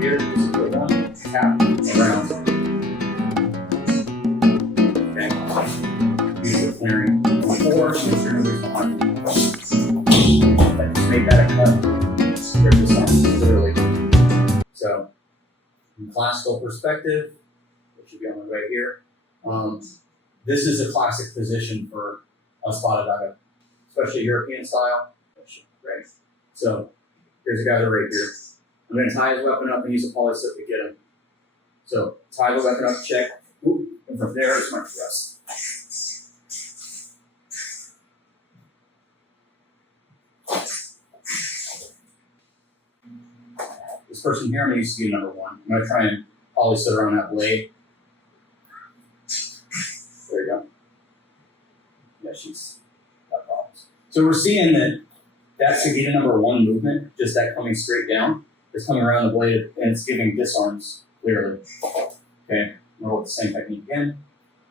here, Seguida 1, tap, around. Okay. Use the clearing. 4, so make sure nobody's behind. That just made that a cut. Rip this on, literally. So, from classical perspective, it should be on the way here. This is a classic position for Espada Daga, especially European style. Right. So here's a guy with a rapier. I'm going to tie his weapon up and use a polyslip to get him. So tie the weapon up, check, whoop, and from there it's my thrust. This person here, I'm going to use Seguida number 1. I'm going to try and polyslip around that blade. There you go. Yeah, she's got problems. So we're seeing that Seguida number 1 movement, just that coming straight down, is coming around the blade and it's giving disarms clearly. Okay, we'll roll the same technique again.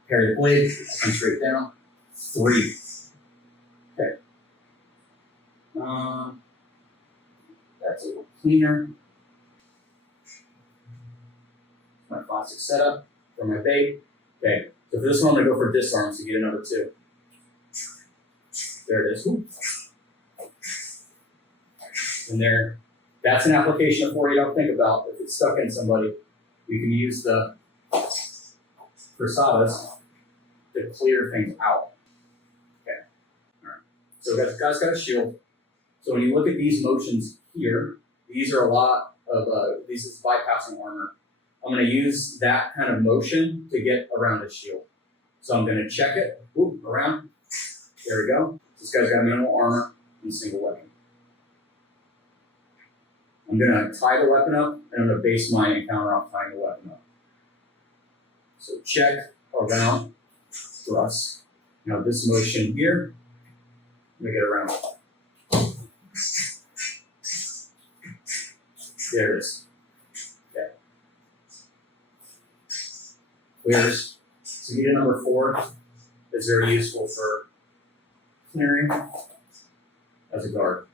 Parry the blade, come straight down. 3. Okay. That's a little cleaner. My classic setup for my bait. Okay, so for this one, I'm going to go for disarm, Seguida number 2. There it is. Ooh. And there, that's an application of 4 you don't think about. If it's stuck in somebody, you can use the Espadas to clear things out. Okay, all right. So this guy's got a shield. So when you look at these motions here, these are a lot of, this is bypassing armor. I'm going to use that kind of motion to get around the shield. So I'm going to check it, whoop, around. There we go. This guy's got minimal armor and single weapon. I'm going to tie the weapon up, and I'm going to base my encounter off tying the weapon up. So check, around, thrust. Now this motion here, I'm going to get around. There it is. Okay. Clears. Seguida number 4 is very useful for clearing as a guard.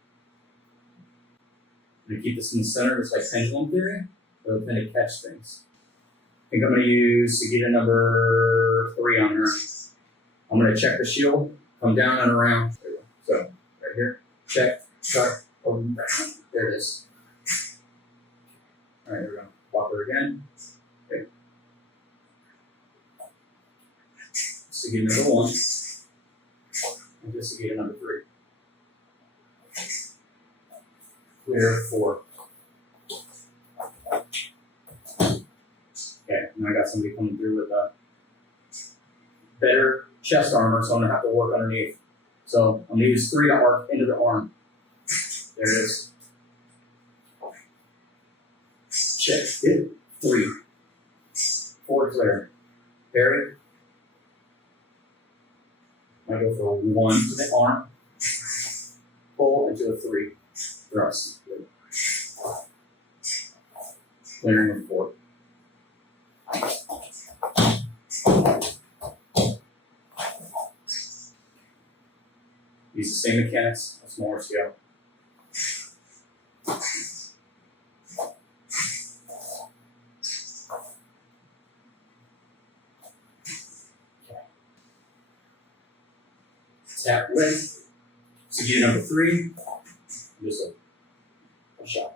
I'm going to keep this in the center, just like pendulum clearing, so it's going to catch things. I think I'm going to use Seguida number 3 on her. I'm going to check the shield, come down and around. There we go. So, right here, check, cut, open, there it is. All right, here we go. Walk her again. Okay. Seguida number 1. And just Seguida number 3. Clear 4. Okay, now I got somebody coming through with a better chest armor, so I'm going to have to work underneath. So I'm going to use 3 to arc into the arm. There it is. Check. Hit. 3. 4 clear. Parry. I go for 1 to the arm. Pull into a 3. Thrust. Good. Clearing of 4. Use the same mechanics, a smaller scale. Tap with Seguida number 3. Just a shot.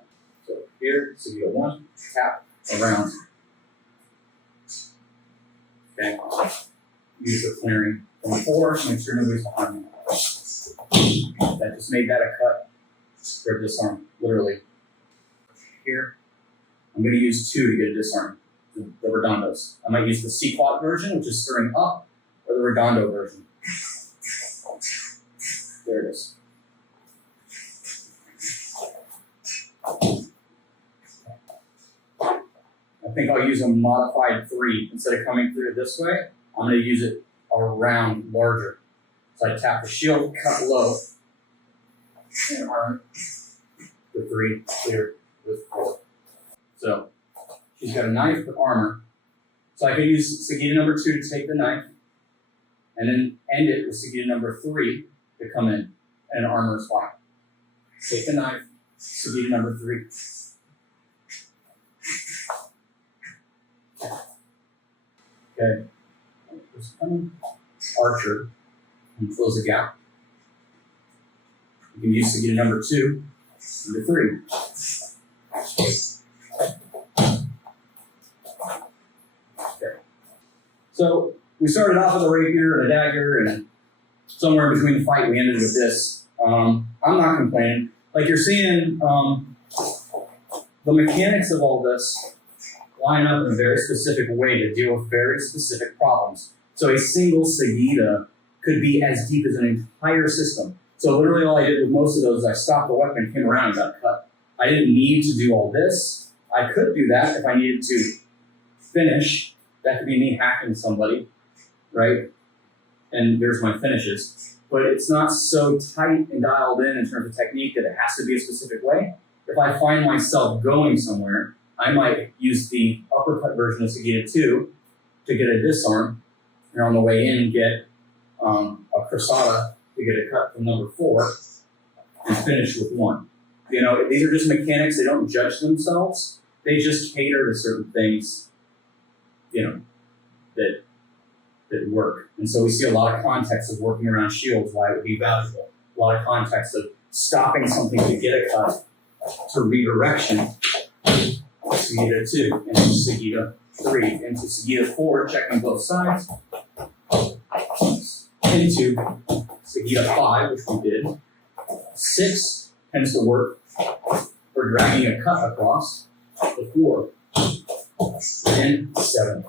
So here, Seguida 1, tap, around. Okay. Use the clearing from 4, so make sure nobody's behind me. That just made that a cut. Grip disarm, literally. Here, I'm going to use 2 to get a disarm, the redondos. I might use the C-quad version, which is stirring up, or the redondo version. There it is. I think I'll use a modified 3. Instead of coming through this way, I'm going to use it around larger. So I tap the shield, cut low, and arm the 3 clear with 4. So she's got a knife with armor. So I could use Seguida number 2 to take the knife, and then end it with Seguida number 3 to come in and armor spot. Take the knife, Seguida number 3. Okay. Just come Archer and close the gap. You can use Seguida number 2, number 3. Okay. So we started off with a rapier and a dagger, and somewhere in between the fight we ended with this. I'm not complaining. Like you're seeing, the mechanics of all this line up in a very specific way to deal with very specific problems. So a single Seguida could be as deep as an entire system. So literally all I did with most of those is I stopped the weapon, came around, and got cut. I didn't need to do all this. I could do that if I needed to finish. That could be me hacking somebody, right? And there's my finishes. But it's not so tight and dialed in terms of technique that it has to be a specific way. If I find myself going somewhere, I might use the uppercut version of Seguida 2 to get a disarm, and on the way in get a cruzada to get a cut from number 4 and finish with 1. You know, these are just mechanics. They don't judge themselves. They just cater to certain things, you know, that work. And so we see a lot of context of working around shields, why it would be valuable. A lot of context of stopping something to get a cut to redirection. Seguida 2 into Seguida 3 into Seguida 4, checking both sides. Into Seguida 5, which we did. 6 tends to work for dragging a cut across the 4. And 7.